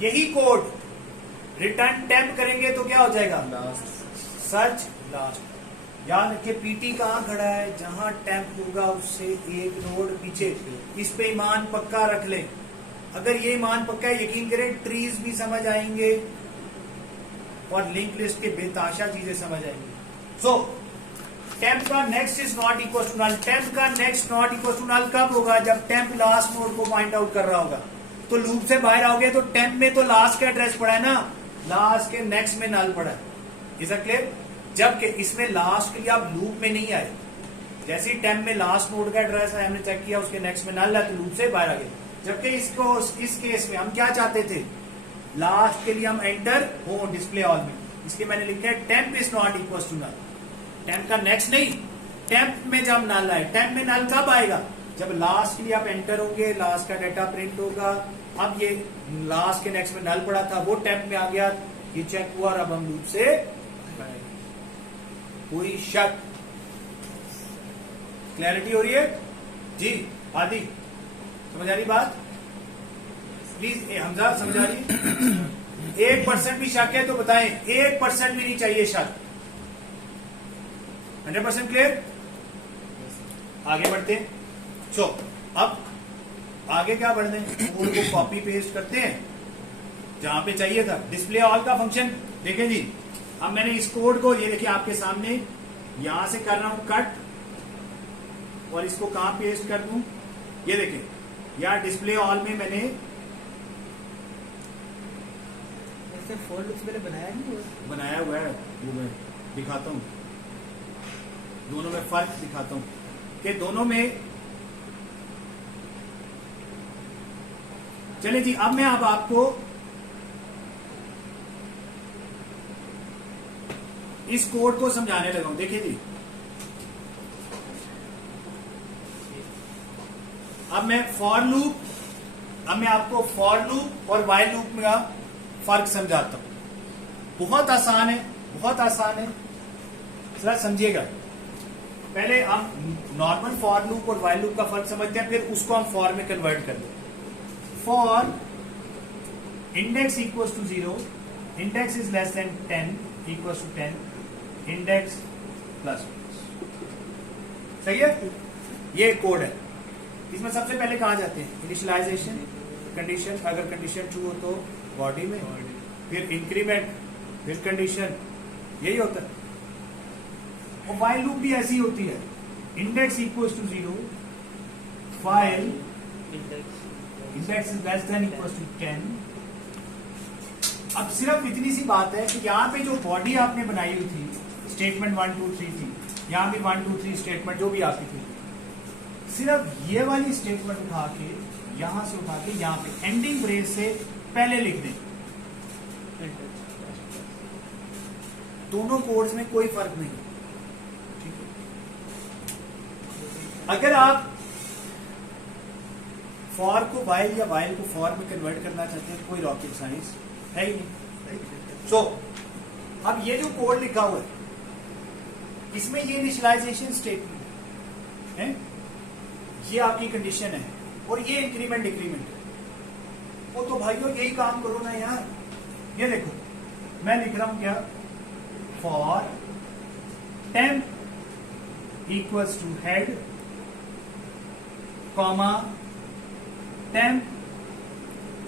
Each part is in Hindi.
यही कोड रिटर्न टेम्प करेंगे तो क्या हो जाएगा, सर्च लास्ट। याद रखिए पीटी कहाँ खड़ा है, जहां टेम्प होगा उससे एक नोड पीछे। इस पे ईमान पक्का रख ले। अगर ये ईमान पक्का है, यकीन करें ट्रीज भी समझ आएंगे और लिंक लिस्ट के बेताशा चीजें समझ आएंगी। सो टेम्प का next is not equal to null. Temp का next not equal to null कब होगा, जब टेम्प लास्ट नोड को पॉइंट आउट कर रहा होगा। तो लूप से बाहर आओगे तो टेम्प में तो लास्ट का एड्रेस पड़ा है ना, लास्ट के नेक्स्ट में नल पड़ा है। Is it clear? जबकि इसमें लास्ट के लिए आप लूप में नहीं आए, जैसे ही टेम्प में लास्ट नोड का एड्रेस है हमने चेक किया, उसके नेक्स्ट में नल है तो लूप से बाहर आ गए। जबकि इसको इस केस में हम क्या चाहते थे, लास्ट के लिए हम एंटर हो डिस्प्ले ऑल में, इसलिए मैंने लिखा है temp is not equal to null. Temp का नेक्स्ट नहीं, टेम्प में जब नल आए। टेम्प में नल कब आएगा, जब लास्ट के लिए आप एंटर होंगे, लास्ट का डाटा प्रिंट होगा। अब ये लास्ट के नेक्स्ट में नल पड़ा था, वो टेम्प में आ गया, ये चेक हुआ और अब हम लूप से कोई शक, क्लैरिटी हो रही है जी? आदि समझ आ रही बात? प्लीज हमजा समझ आ रही? 1% भी शक है तो बताएं, 1% भी नहीं चाहिए शक। 100% क्लियर? आगे बढ़ते हैं। सो अब आगे क्या बढ़ते हैं, कोड को कॉपी पेस्ट करते हैं जहां पे चाहिए था। डिस्प्ले ऑल का फंक्शन देखें जी। अब मैंने इस कोड को, ये देखिए आपके सामने, यहां से कर रहा हूं कट और इसको कहां पेस्ट कर दूं, ये देखिए यहां डिस्प्ले ऑल में मैंने फोर लूप्स मैंने बनाया हुआ है, वो मैं दिखाता हूं, दोनों में फर्क दिखाता हूं कि दोनों में। चलिए जी, अब मैं आपको इस कोड को समझाने लगा हूं। देखिए जी, अब मैं आपको फॉर लूप और वाइल लूप का फर्क समझाता हूं। बहुत आसान है, बहुत आसान है, जरा समझिएगा। पहले हम नॉर्मल फॉर लूप और वाइल लूप का फर्क समझते हैं, फिर उसको हम फॉर में कन्वर्ट कर दें। For index equals to 0, index is less than 10 equals to 10, index plus. सही है? ये कोड है। इसमें सबसे पहले कहां जाते हैं, इनिशियलाइजेशन, कंडीशन, अगर कंडीशन ट्रू हो तो बॉडी में, फिर इंक्रीमेंट, फिर कंडीशन, यही होता है। और वाइल लूप भी ऐसी होती है, index equals to 0, while index is less than equals to 10। अब सिर्फ इतनी सी बात है कि यहाँ पे जो बॉडी आपने बनाई हुई थी, स्टेटमेंट 1 2 3 थी, यहाँ भी 1 2 3 स्टेटमेंट जो भी आपकी थी, सिर्फ ये वाली स्टेटमेंट उठा के यहां से उठा के यहाँ पे एंडिंग ब्रेस से पहले लिख दें। दोनों कोड्स में कोई फर्क नहीं, ठीक है? अगर आप फॉर को वाइल या वाइल को फॉर में कन्वर्ट करना चाहते हैं, कोई रॉकेट साइंस है ही नहीं। सो अब ये जो कोड लिखा हुआ है, इसमें ये इनिशियलाइजेशन स्टेटमेंट है, ये आपकी कंडीशन है और ये इंक्रीमेंट डिक्रीमेंट है। वो तो भाइयों यही काम करो ना यार। ये देखो मैं लिख रहा हूं क्या, for temp equals to head comma temp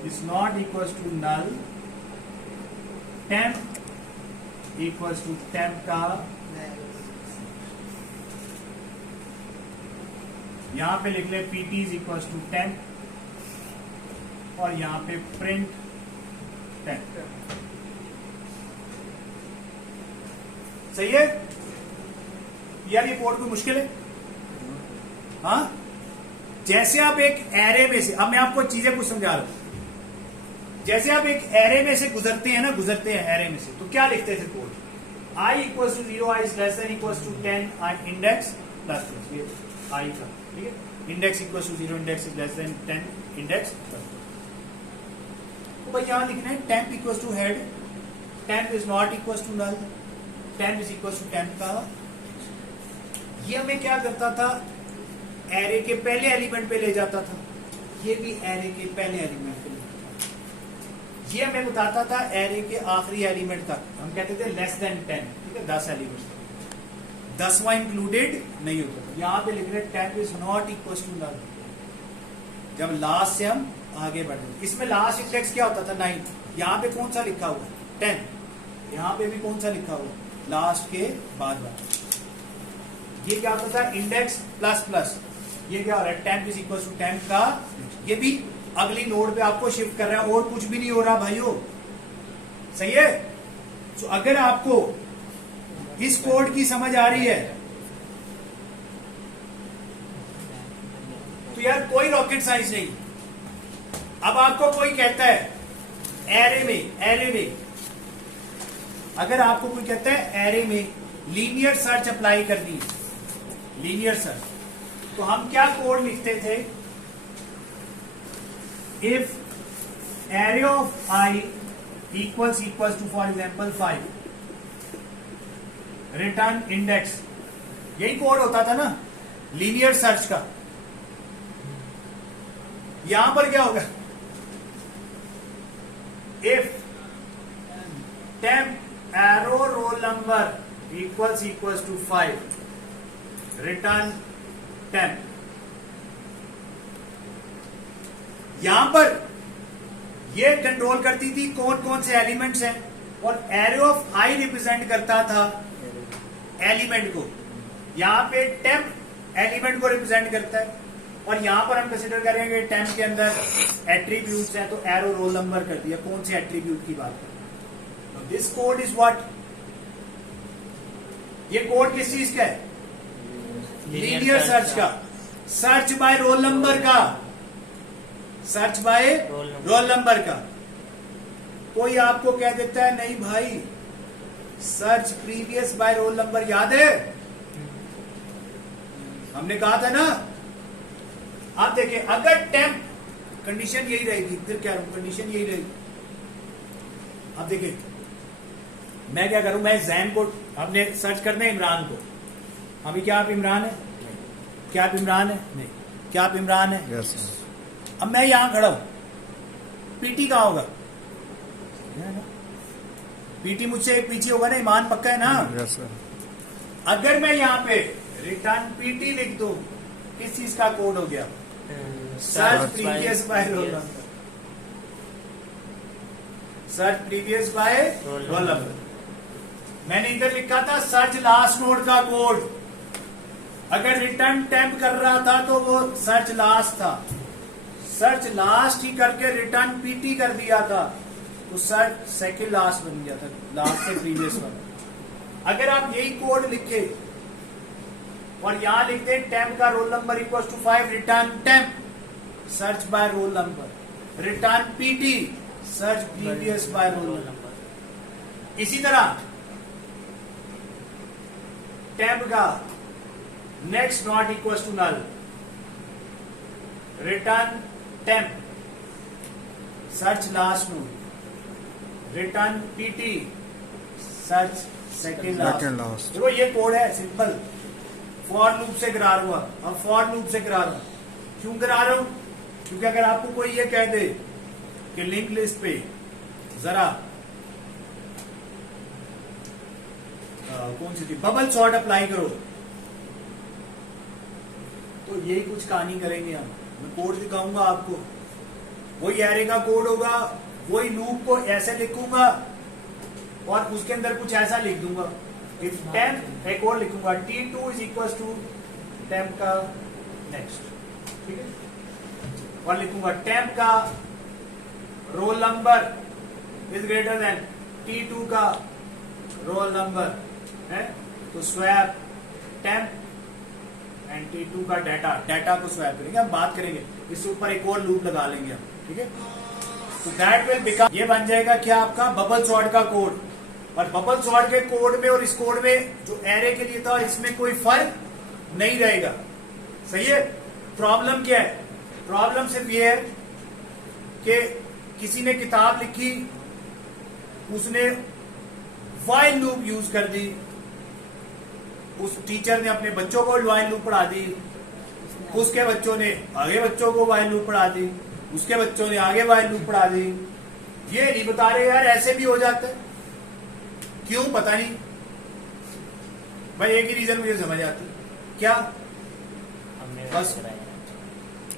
is not equals to null, temp equals to temp का, यहां पे लिख ले पीटी इज इक्वल्स टू 10 और यहां पे प्रिंट 10। सही है यार? ये कोड कोई मुश्किल है? हाँ, जैसे आप एक एरे में से, अब मैं आपको चीजें कुछ समझा रहा हूं। जैसे आप एक एरे में से गुजरते हैं एरे में से, तो क्या लिखते थे code, i equals to 0, i is less than equals to 10, index plus i का, ठीक है? Index equal to 0, index is less than 10, index plus. तो भाई यहां लिखना है temp equal to head, temp is not equal to null, temp is equal to temp का। ये हमें क्या करता था, एरे के पहले एलिमेंट पे ले जाता था, ये भी एरे के पहले एलिमेंट पे ले जाता था। ये हमें बताता था एरे के आखिरी एलिमेंट तक, हम कहते थे लेस देन 10, ठीक है, 10 एलिमेंट, 10वां इंक्लूडेड नहीं होता। यहाँ पे लिख रहे 10 is not equal to null, जब लास्ट से हम आगे बढ़े। इसमें लास्ट इंडेक्स क्या होता था 9, यहाँ पे कौन सा लिखा हुआ 10, यहाँ पे भी कौन सा लिखा हुआ लास्ट के बाद। ये क्या होता था इंडेक्स प्लस प्लस, ये क्या हो रहा है 10 इज इक्वल टू 10 का, ये भी अगली नोड पे आपको शिफ्ट कर रहा है और कुछ भी नहीं हो रहा भाइयों, सही है। तो अगर आपको इस कोड की समझ आ रही है तो यार कोई रॉकेट साइंस नहीं। अब आपको कोई कहता है एरे में अगर आपको कोई कहता है एरे में लीनियर सर्च अप्लाई करनी है, लीनियर सर्च, तो हम क्या कोड लिखते थे, if array of I equals to for example 5, return index, यही कोड होता था ना लीनियर सर्च का। यहां पर क्या होगा, if temp arrow roll number equals to 5, return temp। यहां पर ये कंट्रोल करती थी कौन कौन से एलिमेंट्स हैं, और एरे ऑफ आई रिप्रेजेंट करता था एलिमेंट को। यहां पे टेम्प एलिमेंट को रिप्रेजेंट करता है, और यहां पर हम कंसिडर करेंगे टेम्प के अंदर एट्रीब्यूट्स हैं, तो एरो रोल नंबर कर दिया, कौन से एट्रीब्यूट की बात है। दिस कोड इज व्हाट, ये कोड किस चीज का है, लीनियर सर्च का, सर्च बाय रोल नंबर का, सर्च बाय रोल नंबर का। कोई आपको कह देता है नहीं भाई search previous by roll number, याद है हमने कहा था ना। आप देखिए अगर टेम्प कंडीशन यही रहेगी, फिर क्या कंडीशन यही रहेगी। आप देखिए मैं क्या करूं, मैं जैन को हमने सर्च करना है इमरान को, अभी क्या आप इमरान है, क्या आप इमरान है, नहीं, क्या आप इमरान है, यस। अब मैं यहां खड़ा हूं, पीटी कहां होगा, पीटी मुझसे एक पीछे होगा ना, ईमान पक्का है ना। Yes sir. अगर मैं यहां पे रिटर्न पीटी लिख दूं, किस चीज का कोड हो गया, search previous by roll number, search previous by roll number. मैंने इधर लिखा था सर्च लास्ट नोड का कोड, अगर रिटर्न टेम्प कर रहा था तो वो सर्च लास्ट था, सर्च लास्ट ही करके रिटर्न पीटी कर दिया था तो सर्च सेकंड लास्ट बन गया था, लास्ट से प्रीवियस वाला। अगर आप यही कोड लिखे और यहां लिख दें टेम्प का roll number equal to 5, return temp search by roll number, return PT search previous by roll number. इसी तरह टेम्प का next not equal to null, return temp search last node, return PT search second last. देखो ये कोड है सिंपल, फॉर लूप से करार हुआ। अब फॉर लूप से करा रहा हूं, क्यों करा रहा हूं, क्योंकि अगर आपको कोई ये कह दे कि लिंक लिस्ट पे जरा कौन सी थी बबल सॉर्ट अप्लाई करो, तो यही कुछ कहानी करेंगे हम। मैं कोड दिखाऊंगा आपको, वही एरे का कोड होगा, वही लूप को ऐसे लिखूंगा और उसके अंदर कुछ ऐसा लिख दूंगा, इफ टेम्प एक और लिखूंगा T2 is equal to temp का नेक्स्ट, ठीक है, और लिखूंगा टेम्प का roll number is greater than T2 का रोल नंबर है, तो स्वैप टेम्प एंड T2 का डाटा को स्वैप करेंगे, हम बात करेंगे इसके ऊपर एक और लूप लगा लेंगे हम, ठीक है। तो दैट विल बिकम, ये बन जाएगा क्या आपका बबल सॉर्ट का कोड। और बबल सॉर्ट के कोड में और इस कोड में जो एरे के लिए था इसमें कोई फर्क नहीं रहेगा, सही है। प्रॉब्लम क्या है, प्रॉब्लम सिर्फ ये है कि किसी ने किताब लिखी, उसने व्हाइल लूप यूज कर दी, उस टीचर ने अपने बच्चों को व्हाइल लूप पढ़ा दी, उसके बच्चों ने आगे बच्चों को व्हाइल लूप पढ़ा दी, उसके बच्चों ने आगे व्हाइल लूप पढ़ा दी, ये नहीं बता रहे यार, ऐसे भी हो जाता है, क्यों पता नहीं भाई। एक ही रीजन मुझे समझ आती, क्या? बस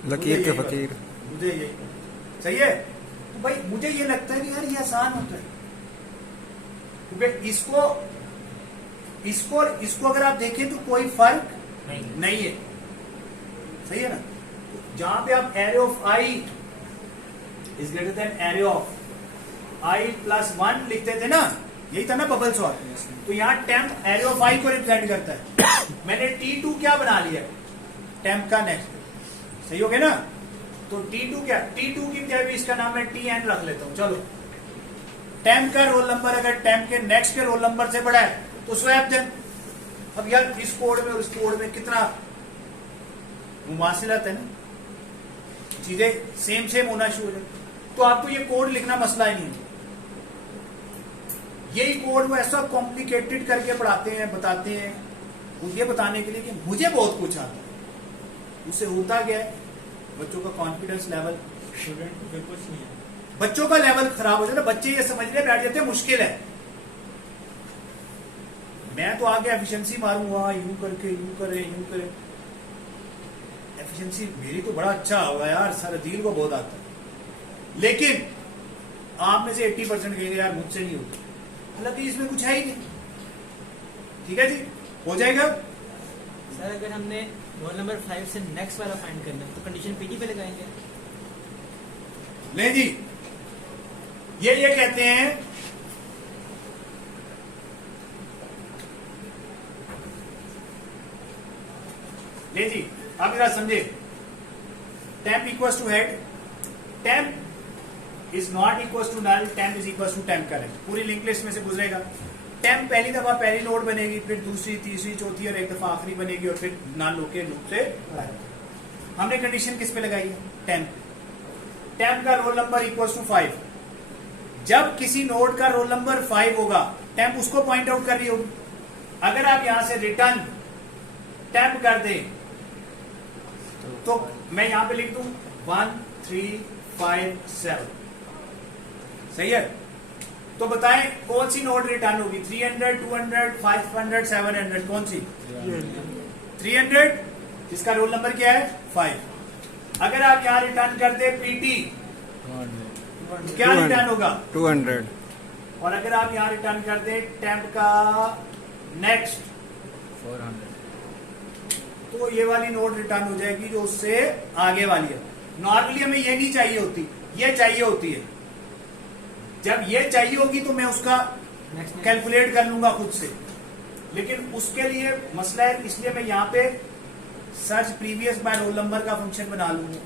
लकीर के फकीर। मुझे यही सही है। तो भाई मुझे ये लगता है कि यार ये आसान होता है, क्योंकि इसको अगर आप देखें तो कोई फर्क नहीं है, सही है ना। जहां पे आप array of I is greater then array of I plus 1 लिखते थे ना, यही था ना बबल सॉल्व। तो यहाँ टेम्प एरे ऑफ आई को रिप्रेजेंट करता है। मैंने T2 क्या बना लिया, टेम्प का नेक्स्ट, सही हो गया ना। तो T2 क्या, T2 की जगह भी इसका नाम मैं TN रख लेता हूं। चलो, टेम्प का रोल नंबर अगर टेम्प के नेक्स्ट के रोल नंबर से बड़ा है तो स्वैप दें। अब यार इस कोड में और इस कोड में कितना मुमासिलत है ना, चीजें सेम होना शुरू हो जाए। तो आपको ये कोड लिखना मसला ही नहीं है। यही कोड वो ऐसा कॉम्प्लिकेटेड करके पढ़ाते हैं, बताते हैं, ये बताने के लिए कि मुझे बहुत कुछ आता है। उससे होता क्या है, बच्चों का कॉन्फिडेंस लेवल, स्टूडेंट को कुछ नहीं है, बच्चों का लेवल खराब हो जाता है। बच्चे ये समझने बैठ जाते हैं मुश्किल है। मैं तो आगे एफिशिएंसी मारूंगा, यूं करके यूं करे यूं करे, एफिशिएंसी मेरी तो बड़ा अच्छा होगा यार, सारा दिल को बहुत आता है। लेकिन आप में से 80% कहेंगे यार मुझसे नहीं होता, हालांकि इसमें कुछ है ही नहीं। ठीक है जी, हो जाएगा। सर अगर हमने रोल नंबर 5 से नेक्स्ट वाला फाइंड करना है तो कंडीशन पीटी पे लगाएंगे। ले जी, ये कहते हैं ले जी, आप जरा समझे। Temp equals to head, temp is not equals to null, temp is equals to temp current. पूरी लिंक लिस्ट में से गुजरेगा। टेम्प पहली दफा पहली नोड बनेगी, फिर दूसरी, तीसरी, चौथी और एक दफा आखिरी बनेगी, और फिर नल होके लूप से हमने कंडीशन किस पे लगाई है, टेम्प। टेम्प का रोल नंबर इक्वल्स टू 5। जब किसी नोड का रोल नंबर 5 होगा, टेम्प उसको पॉइंट आउट कर रही होगी। अगर आप यहां से रिटर्न टेम्प कर दें तो मैं यहां पे लिख दूं 1 3 5 7, सही है। तो बताएं कौन सी नोड रिटर्न होगी, 300 200 500 700, कौन सी? 300, जिसका रोल नंबर क्या है 5। अगर आप यहां रिटर्न कर दे पीटी, क्या रिटर्न होगा 200। और अगर आप यहां रिटर्न कर दे टेम्प का नेक्स्ट 400, तो ये वाली नोड रिटर्न हो जाएगी जो उससे आगे वाली है। नॉर्मली हमें ये नहीं चाहिए होती, ये चाहिए होती है। जब ये चाहिए होगी तो मैं उसका कैलकुलेट कर लूंगा खुद से, लेकिन उसके लिए मसला है, इसलिए मैं यहाँ पे search previous by roll number का फंक्शन बना लूंगा।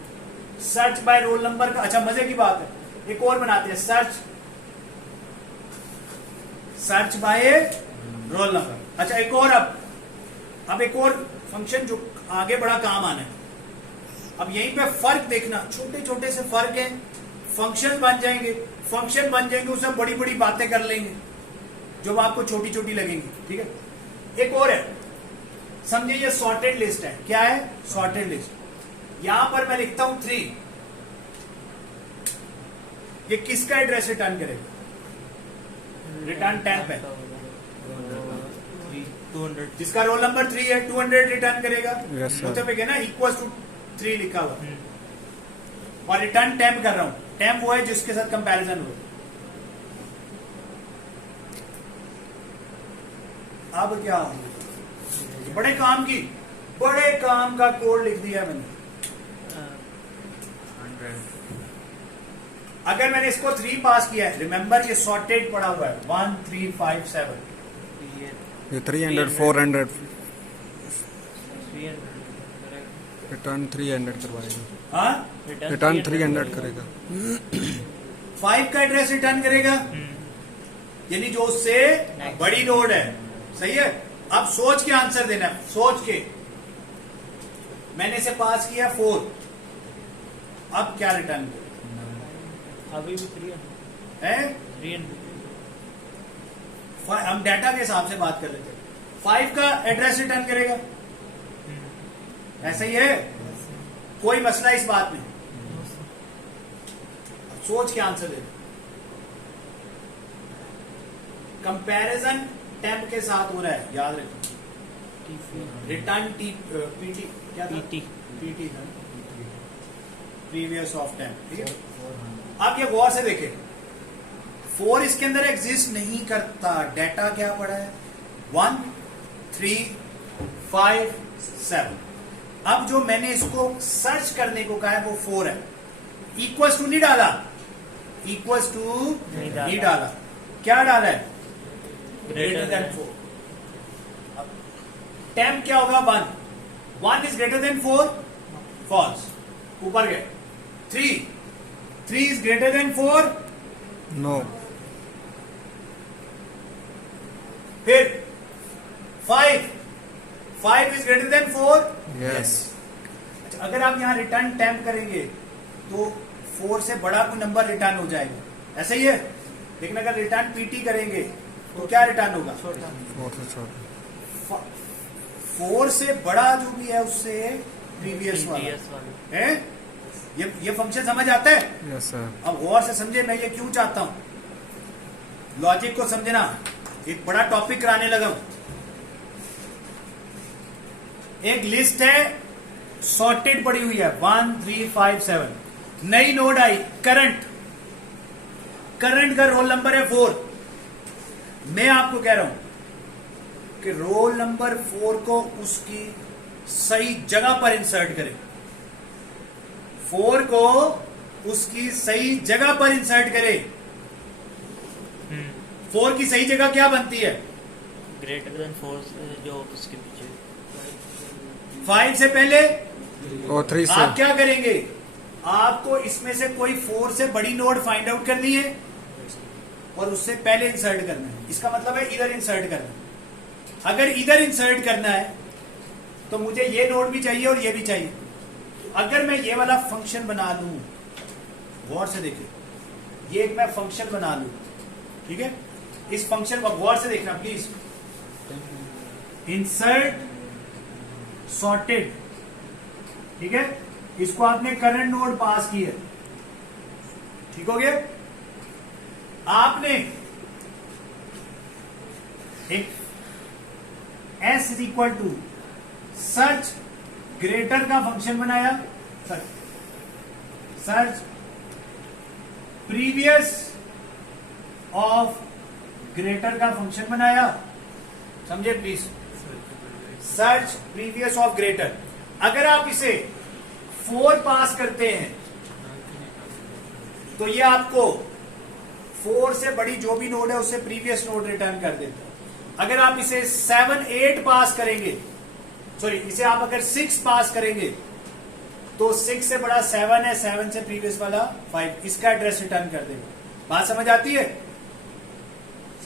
सर्च बाय रोल नंबर का, अच्छा मजे की बात है, एक और बनाते हैं, सर्च बाय रोल नंबर। अच्छा एक और, अब एक और फंक्शन जो आगे बड़ा काम आना है। अब यहीं पे फर्क देखना, छोटे छोटे से फर्क हैं, फंक्शन बन जाएंगे, उसमें बड़ी बड़ी बातें कर लेंगे जो आपको छोटी छोटी लगेंगी। ठीक है, एक और है, समझे ये सॉर्टेड लिस्ट है। क्या है सॉर्टेड लिस्ट? यहां पर मैं लिखता हूं 3, ये किसका एड्रेस रिटर्न करेगा? रिटर्न टेम्प है, 200, जिसका रोल नंबर 3 है 200 रिटर्न करेगा। Yes, sir. पे ना इक्वल टू 3 लिखा हुआ, और रिटर्न टेम्प कर रहा हूं। टेम्प वो है जिसके साथ कंपैरिजन हो। अब क्या बड़े काम का कोड लिख दिया मैंने। 100, अगर मैंने इसको 3 पास किया है, रिमेंबर ये सॉर्टेड पड़ा हुआ है 1 3 5 7। ये 300 400 300, रिटर्न 300 करवाएगा। हाँ, रिटर्न 300 करेगा। 5 का एड्रेस रिटर्न करेगा, यानी जो उससे बड़ी नोड है। सही है। अब सोच के आंसर देना है, सोच के। मैंने इसे पास किया 4, अब क्या रिटर्न अभी भी 300 है? 300, हम डाटा के हिसाब से बात कर लेते हैं। 5 का एड्रेस रिटर्न करेगा, ऐसा ही है, कोई मसला इस बात में। सोच के आंसर दे। कंपैरिजन टेम्प के साथ हो रहा है, याद रखो। रिटर्न पीटी क्या था? पीटी था, प्रीवियस ऑफ टेम्प, ठीक है। अब ये गौर से देखें, 4 इसके अंदर एग्जिस्ट नहीं करता। डाटा क्या पड़ा है? 1 3 5 7। अब जो मैंने इसको सर्च करने को कहा है वो 4 है। इक्वल्स टू नहीं डाला, इक्वल्स टू नहीं डाला, क्या डाला है? Greater than 4। टेम्प क्या होगा? 1 इज ग्रेटर देन 4, फॉल्स, ऊपर गए। 3 इज ग्रेटर देन 4, नो। फिर 5 इज ग्रेटर देन 4, यस। अच्छा, अगर आप यहां रिटर्न टेम्प करेंगे तो 4 से बड़ा कोई नंबर रिटर्न हो जाएगा, ऐसा ही है। लेकिन अगर रिटर्न पीटी करेंगे तो क्या रिटर्न होगा? 4 से छोटा। 4 से बड़ा जो भी है उससे प्रीवियस वाला है। ये फंक्शन समझ आता है? Yes sir. अब गौर से समझे, मैं ये क्यों चाहता हूं, लॉजिक को समझना। एक बड़ा टॉपिक कराने लगा हूं। एक लिस्ट है, सॉर्टेड पड़ी हुई है, 1 3 5 7। नई नोड आई, करंट का रोल नंबर है 4। मैं आपको कह रहा हूं कि रोल नंबर 4 को उसकी सही जगह पर इंसर्ट करें। 4 को उसकी सही जगह पर इंसर्ट करें। 4 की सही जगह क्या बनती है? ग्रेटर देन 4 जो उसके पीछे 5 से पहले। और 3 से। आप क्या करेंगे? आपको इसमें से कोई 4 से बड़ी नोड फाइंड आउट करनी है और उससे पहले इंसर्ट करना है। इसका मतलब है इधर इंसर्ट करना है। अगर इधर इंसर्ट करना है तो मुझे ये नोड भी चाहिए और ये भी चाहिए। तो अगर मैं ये वाला फंक्शन बना लूं, गौर से देखिए, ये एक मैं फंक्शन बना लूं, ठीक है। इस फंक्शन को गौर से देखना प्लीज। इंसर्ट सॉर्टेड, ठीक है। इसको आपने करंट नोड पास की है, ठीक हो गया। आपने एक S is equal to search greater का फंक्शन बनाया, सर्च प्रीवियस ऑफ ग्रेटर का फंक्शन बनाया, समझे please. Search previous of greater. अगर आप इसे 4 पास करते हैं तो ये आपको 4 से बड़ी जो भी नोड है उससे प्रीवियस नोड रिटर्न कर देता है। अगर आप इसे 7 8 पास करेंगे, सॉरी इसे आप अगर 6 पास करेंगे तो 6 से बड़ा 7 है, 7 से प्रीवियस वाला 5, इसका एड्रेस रिटर्न कर देगा। बात समझ आती है?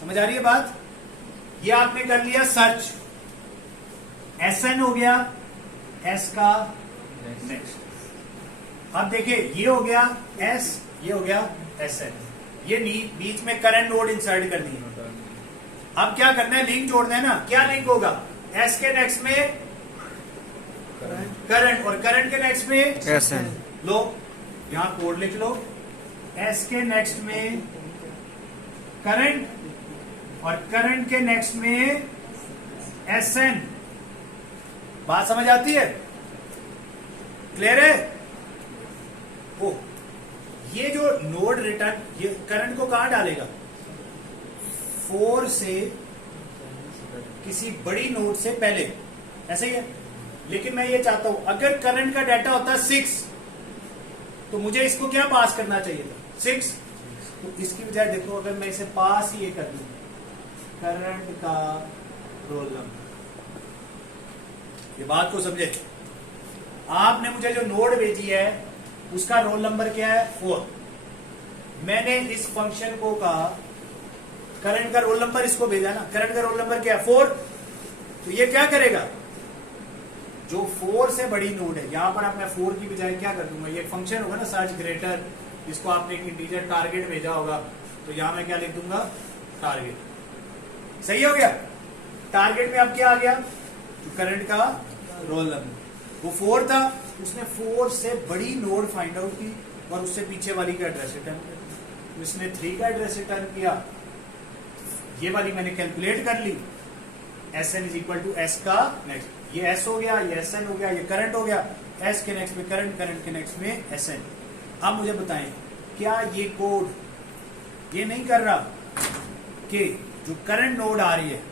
समझ आ रही है बात? ये आपने कर लिया सर्च, SN हो गया S का नेक्स्ट। अब देखिए ये हो गया S, ये हो गया SN, ये बीच में करंट नोड इंसर्ट करनी है। अब क्या करना है? लिंक जोड़ना है ना। क्या लिंक होगा? S के नेक्स्ट में करंट और करंट के नेक्स्ट में SN। लो यहां कोड लिख लो, S के नेक्स्ट में करंट और करंट के नेक्स्ट में SN। बात समझ आती है? क्लियर है? ओ, ये जो नोड रिटर्न, ये करंट को कहां डालेगा? 4 से किसी बड़ी नोड से पहले, ऐसा ही है। लेकिन मैं ये चाहता हूं अगर करंट का डाटा होता 6 तो मुझे इसको क्या पास करना चाहिए था? 6। तो इसकी बजाय देखो, अगर मैं इसे पास ही ये कर दूं, करंट का रोल नंबर। ये बात को समझे। आपने मुझे जो नोड भेजी है उसका रोल नंबर क्या है? 4। मैंने इस फंक्शन को कहा करंट का रोल नंबर इसको भेजा ना, करंट का रोल नंबर क्या है? 4। तो ये क्या करेगा? जो 4 से बड़ी नोड है, यहां पर आप मैं 4 की बजाय क्या कर दूंगा? ये फंक्शन होगा ना सर्च ग्रेटर, इसको आपने एक इंटीजर टारगेट भेजा होगा, तो यहां मैं क्या लिख दूंगा? टारगेट। सही हो गया? टारगेट में अब क्या आ गया? तो करंट का रोल नंबर, वो 4 था, उसने 4 से बड़ी नोड फाइंड आउट की और उससे पीछे वाली का एड्रेस रिटर्न किया। तो इसने 3 का एड्रेस रिटर्न किया, ये वाली मैंने कैलकुलेट कर ली, Sn is equal to S का नेक्स्ट, ये S हो गया, ये Sn हो गया, ये करंट हो गया, S के नेक्स्ट में करंट, करंट के नेक्स्ट में Sn। अब मुझे बताएं क्या ये कोड ये नहीं कर रहा कि जो करंट नोड आ रही है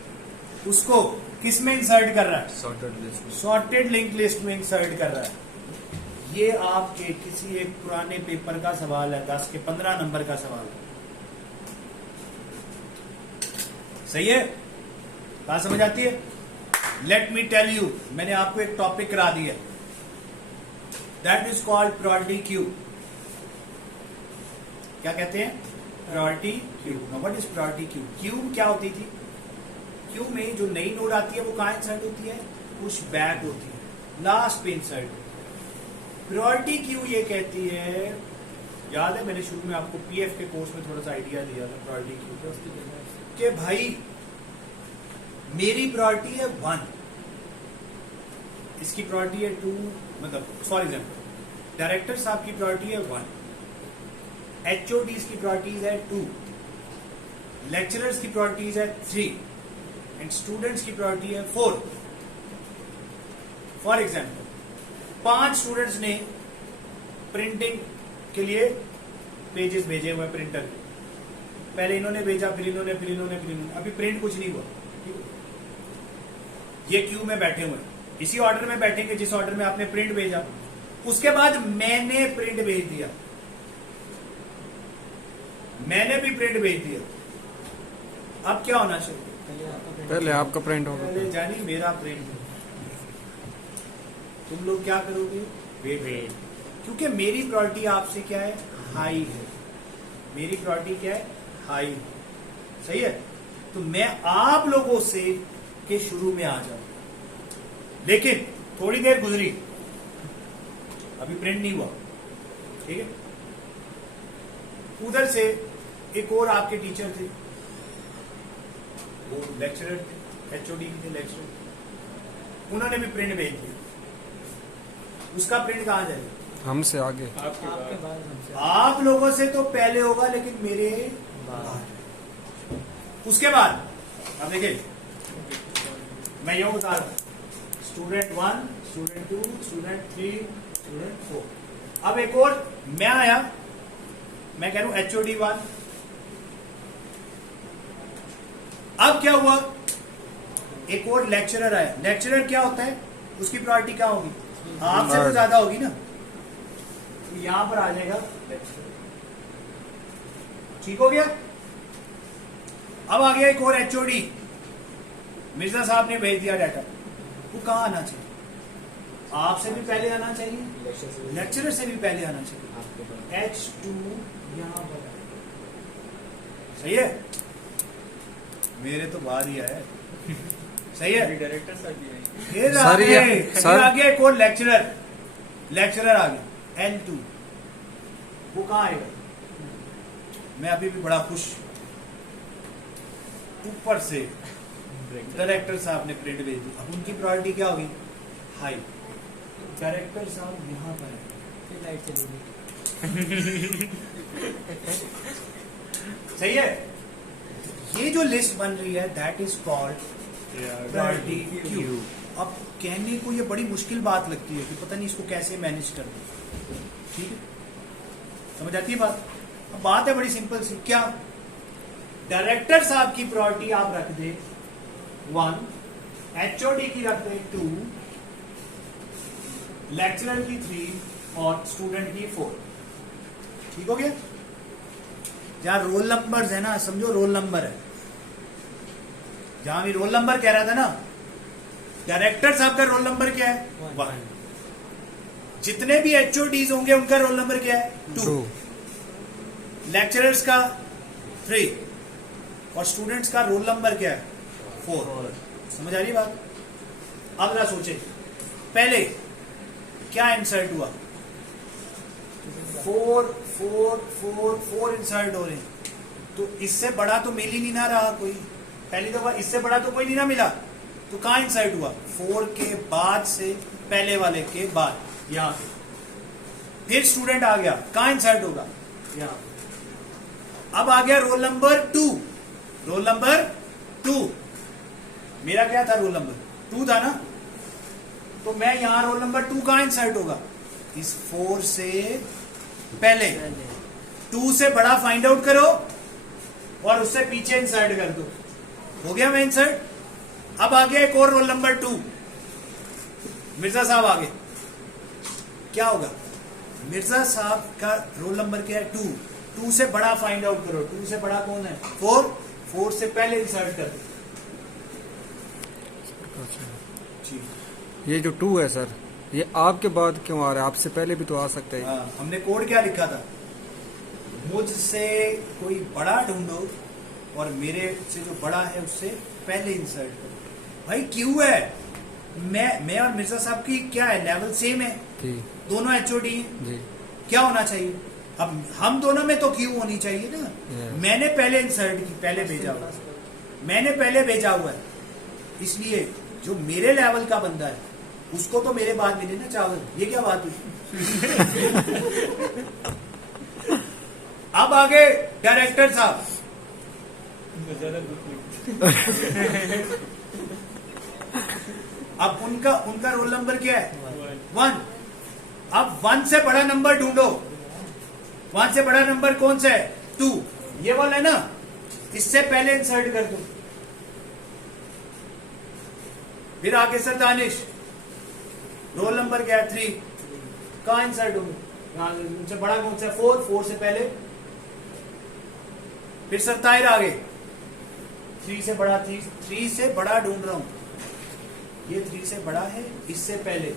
उसको किस में इंसर्ट कर रहा है? सॉर्टेड लिंक लिस्ट में इंसर्ट कर रहा है। ये आपके किसी एक पुराने पेपर का सवाल है, 10 के 15 नंबर का सवाल है। सही है? बात समझ आती है? लेट मी टेल यू, मैंने आपको एक टॉपिक करा दिया, that is called priority queue. क्या कहते हैं? Priority queue. Now what is priority queue? Q क्या होती थी? क्यू में जो नई नोड आती है वो कहां इंसर्ट होती है? पुश बैक होती है, लास्ट पे इंसर्ट। प्रायोरिटी क्यू ये कहती है, याद है मैंने शुरू में आपको पीएफ के कोर्स में थोड़ा सा आइडिया दिया था प्रायोरिटी क्यू कि भाई मेरी प्रायोरिटी है 1, इसकी प्रायोरिटी है 2, मतलब फॉर एग्जाम्पल डायरेक्टर साहब की प्रायोरिटी है 1, एचओडीज की प्रायोरिटीज है 2, लेक्चरर्स की प्रायोरिटीज है 3 एंड स्टूडेंट्स की प्रायोरिटी है 4। फॉर एग्जाम्पल 5 स्टूडेंट्स ने प्रिंटिंग के लिए पेजेस भेजे हुए प्रिंटर के, पहले इन्होंने भेजा, फिर इन्होंने, फिर इन्होंने, फिर इन्होंने, अभी प्रिंट कुछ नहीं हुआ। ये क्यू में बैठे हुए, इसी ऑर्डर में बैठेंगे जिस ऑर्डर में आपने प्रिंट भेजा। उसके बाद मैंने प्रिंट भेज दिया, मैंने भी प्रिंट भेज दिया। अब क्या होना चाहिए? पहले आपका प्रिंट होगा, पहले जानी मेरा प्रिंट। तुम लोग क्या करोगे? वेट। क्योंकि मेरी प्रायोरिटी आपसे क्या है? हाई है। मेरी प्रायोरिटी क्या है? हाई। सही है? तो मैं आप लोगों से के शुरू में आ जाऊं, लेकिन थोड़ी देर गुजरी, अभी प्रिंट नहीं हुआ, ठीक है? उधर से एक और आपके टीचर थे, वो लेक्चरर थे, एचओडी थे लेक्चरर, उन्होंने भी प्रिंट भेज दिया। उसका प्रिंट कहां जाएगा? हमसे आगे। आपके बाद हमसे आप लोगों से तो पहले होगा, लेकिन मेरे बाद। उसके बाद अब देखिए, मैं यूं बता रहा हूं, स्टूडेंट 1, स्टूडेंट 2, स्टूडेंट 3, स्टूडेंट 4। अब एक और मैं आया, मैं कह रहा हूं एचओडी 1। अब क्या हुआ? एक और लेक्चरर आया। लेक्चरर क्या होता है? उसकी प्रायोरिटी क्या होगी? आपसे तो ज्यादा होगी ना, तो यहां पर आ जाएगा लेक्चरर। ठीक हो गया? अब आ गया एक और एचओडी, मिर्जा साहब ने भेज दिया डाटा, वो कहां आना चाहिए? आपसे भी पहले आना चाहिए, लेक्चरर से भी पहले आना चाहिए। H2 यहां पर है। सही है? मेरे तो बाद ही है। सही है? डायरेक्टर सर फिर सर, आ गया एक और लेक्चरर आ गया L2, वो कहां आएगा? मैं अभी भी बड़ा खुश, ऊपर से डायरेक्टर साहब ने प्रिंट भेज दी। अब उनकी प्रायोरिटी क्या होगी? हाई। डायरेक्टर साहब यहां पर है, फिर लाइट चलेगी। सही है? ये जो लिस्ट बन रही है that is called priority queue. अब कहने को ये बड़ी मुश्किल बात लगती है कि पता नहीं इसको कैसे मैनेज करना। ठीक है? समझ आती है बात? अब बात है बड़ी सिंपल सी, क्या? डायरेक्टर साहब की प्रायोरिटी आप रख दे 1, एचओडी की रख दे 2, लेक्चरर की 3 और स्टूडेंट की 4। ठीक हो गया? जहां रोल नंबर है ना, समझो रोल नंबर है। जहां भी रोल नंबर कह रहा था ना, डायरेक्टर साहब का रोल नंबर क्या है? 1। जितने भी एचओडीज होंगे उनका रोल नंबर क्या है? 2। लेक्चरर्स का 3 और स्टूडेंट्स का रोल नंबर क्या है? 4। समझ आ रही बात? अब जरा सोचे, पहले क्या इंसर्ट हुआ? 4 4 4 4 इंसर्ट हो रहे हैं, तो इससे बड़ा तो मिल ही नहीं ना रहा कोई। पहली दफा इससे बड़ा तो कोई नहीं ना मिला, तो कहां इंसर्ट हुआ? 4 के बाद से पहले वाले के बाद, यहां पे। फिर स्टूडेंट आ गया, कहां इंसर्ट होगा? यहां। अब आ गया रोल नंबर 2, रोल नंबर 2, मेरा क्या था रोल नंबर 2 था ना, तो मैं यहां रोल नंबर 2 कहां इंसर्ट होगा, इस 4 से पहले। 2 से बड़ा फाइंड आउट करो और उससे पीछे इंसर्ट कर दो, हो गया मैं इंसर्ट। अब आ गया एक और रोल नंबर 2, मिर्जा साहब आगे, क्या होगा, मिर्जा साहब का रोल नंबर क्या है 2, 2 से बड़ा फाइंड आउट करो, 2 से बड़ा कौन है 4, 4 से पहले इंसर्ट कर दो। ये जो 2 है सर, ये आपके बाद क्यों आ रहा है, आपसे पहले भी तो आ सकता है। हाँ, हमने कोड क्या लिखा था, मुझसे कोई बड़ा ढूंढो और मेरे से जो बड़ा है उससे पहले इंसर्ट करो। भाई क्यू है, मैं और मिर्जा साहब की क्या है, लेवल सेम है जी दोनों, एचओडी हैं, जी। क्या होना चाहिए, अब हम दोनों में तो क्यू होनी चाहिए ना। Yes. मैंने पहले इंसर्ट की, पहले भेजा हुआ, मैंने पहले भेजा हुआ है, इसलिए जो मेरे लेवल का बंदा है उसको तो मेरे बाद मिले ना चावल, ये क्या बात हुई। अब आगे डायरेक्टर साहब, अब उनका रोल नंबर क्या है 1। अब 1 से बड़ा नंबर ढूंढो, 1 से बड़ा नंबर कौन सा है 2, ये वाला है ना, इससे पहले इंसर्ट कर दो। फिर आगे सर दानिश, रोल नंबर क्या है 3, कहां इंसर्ट होंगे, उनसे बड़ा कौन सा है 4, 4 से पहले। फिर सर ताहिर आगे, 3 से बड़ा, 3 से बड़ा ढूंढ रहा हूं, ये 3 से बड़ा है, इससे पहले।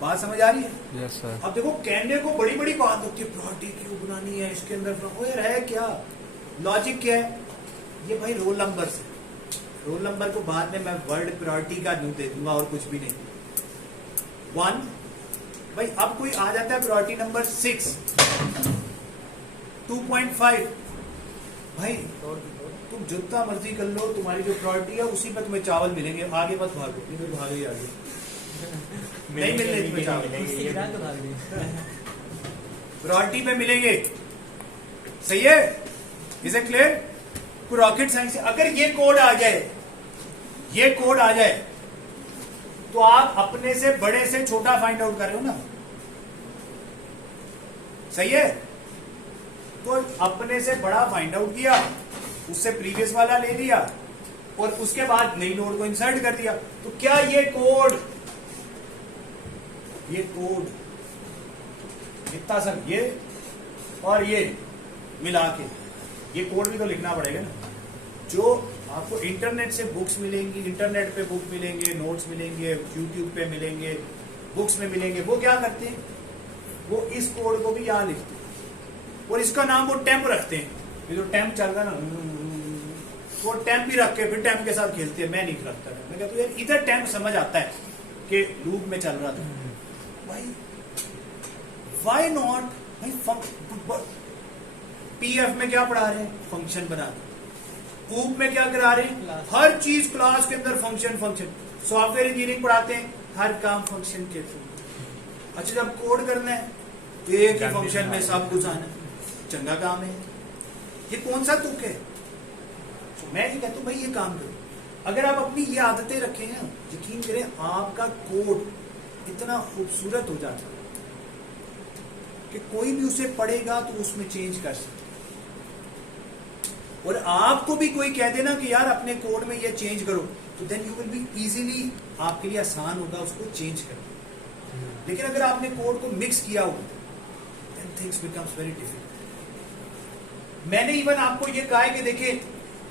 बात समझ आ रही है। Yes sir. अब देखो कहने को बड़ी बड़ी बात होती है, प्रॉपर्टी क्यों बनानी है इसके अंदर, ओ यार है क्या, लॉजिक क्या है, ये भाई रोल नंबर से, रोल नंबर को बाद में मैं वर्ड प्रायोरिटी का न्यू दे दूंगा और कुछ भी नहीं। 1 भाई, अब कोई आ जाता है प्रायोरिटी नंबर 6, 2.5, भाई तुम जितना मर्जी कर लो, तुम्हारी जो प्रायोरिटी है उसी पर तुम्हें चावल मिलेंगे, आगे मत भागो, नहीं तो भागे ही आगे नहीं मिलने तुम्हें चावल, प्रायोरिटी पे मिलेंगे, सही है, is it clear. Rocket science, अगर ये कोड आ जाए, ये कोड आ जाए, तो आप अपने से बड़े से छोटा फाइंड आउट कर रहे हो ना, सही है, तो अपने से बड़ा फाइंड आउट किया, उससे प्रीवियस वाला ले लिया और उसके बाद नई नोड को इंसर्ट कर दिया, तो क्या ये कोड इतना सब ये और ये मिला के, ये कोड भी तो लिखना पड़ेगा ना। जो आपको इंटरनेट से बुक्स मिलेंगी, इंटरनेट पे बुक मिलेंगे, नोट्स मिलेंगे, यूट्यूब पे मिलेंगे, बुक्स में मिलेंगे, वो क्या करते हैं, वो इस कोड को भी यहां लिखते हैं और इसका नाम वो टेम्प रखते हैं। ये जो टेम्प चल रहा है ना, वो टेम्प भी रख के फिर टेम्प के साथ खेलते हैं, मैं नहीं रखता। मैं कहता हूँ यार इधर टेम्प समझ आता है कि लूप में चल रहा था, भाई वाई नॉट, भाई पीएफ में क्या पढ़ा रहे हैं, फंक्शन बना रहे, कूप में क्या करा रहे हैं, हर चीज क्लास के अंदर फंक्शन, सॉफ्टवेयर इंजीनियरिंग पढ़ाते हैं, हर काम फंक्शन के थ्रू। अच्छा जब कोड करना है तो एक ही फंक्शन में सब कुछ आना है, चंगा काम है, ये कौन सा तुक है। तो मैं ये कहता हूं भाई ये काम करो, अगर आप अपनी ये आदतें रखें ना, यकीन करें आपका कोड इतना खूबसूरत हो जाता है कि कोई भी उसे पढ़ेगा तो उसमें चेंज कर सकता। और आपको भी कोई कह देना कि यार अपने कोड में ये चेंज करो, तो then you will be easily, आपके लिए आसान होगा उसको चेंज करना। लेकिन अगर आपने कोड को मिक्स किया होगा then things becomes very difficult. मैंने इवन आपको ये कहा है कि देखिए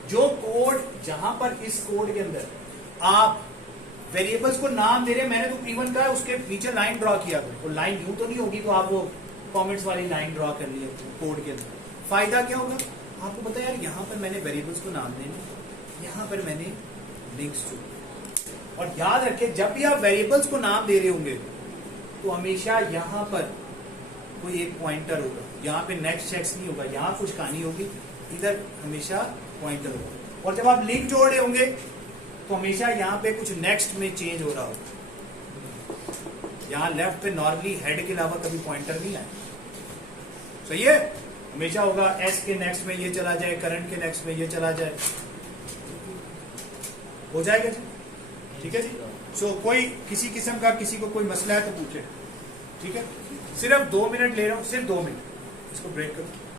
जो कोड, जहां पर इस कोड के अंदर आप वेरिएबल्स को नाम दे रहे हैं, मैंने तो इवन कहा उसके नीचे लाइन ड्रॉ किया, तो लाइन यूं तो नहीं होगी, तो आप वो कॉमेंट्स वाली लाइन ड्रॉ कर लिए कोड के अंदर। फायदा क्या होगा, आपको पता है यार यहाँ पर मैंने वेरिएबल्स को नाम देने, यहाँ पर मैंने लिंक्स जोड़े। और याद रखें जब भी आप वेरिएबल्स को नाम दे रहे होंगे तो हमेशा यहाँ पर कोई एक पॉइंटर होगा, यहाँ पे नेक्स्ट चेक्स नहीं होगा, यहाँ कुछ कहानी होगी, इधर हमेशा पॉइंटर होगा। और जब आप लिंक जोड़ रहे होंगे तो हमेशा यहाँ पे कुछ नेक्स्ट में चेंज हो रहा होगा। यहाँ लेफ्ट पे नॉर्मली हेड के अलावा कभी पॉइंटर नहीं आए, सही है। हमेशा होगा एस के नेक्स्ट में ये चला जाए, करंट के नेक्स्ट में ये चला जाए, हो जाएगा जी। ठीक है जी। सो कोई किसी किस्म का किसी को कोई मसला है तो पूछे। ठीक है, सिर्फ 2 मिनट ले रहा हूँ, सिर्फ 2 मिनट, इसको ब्रेक करो।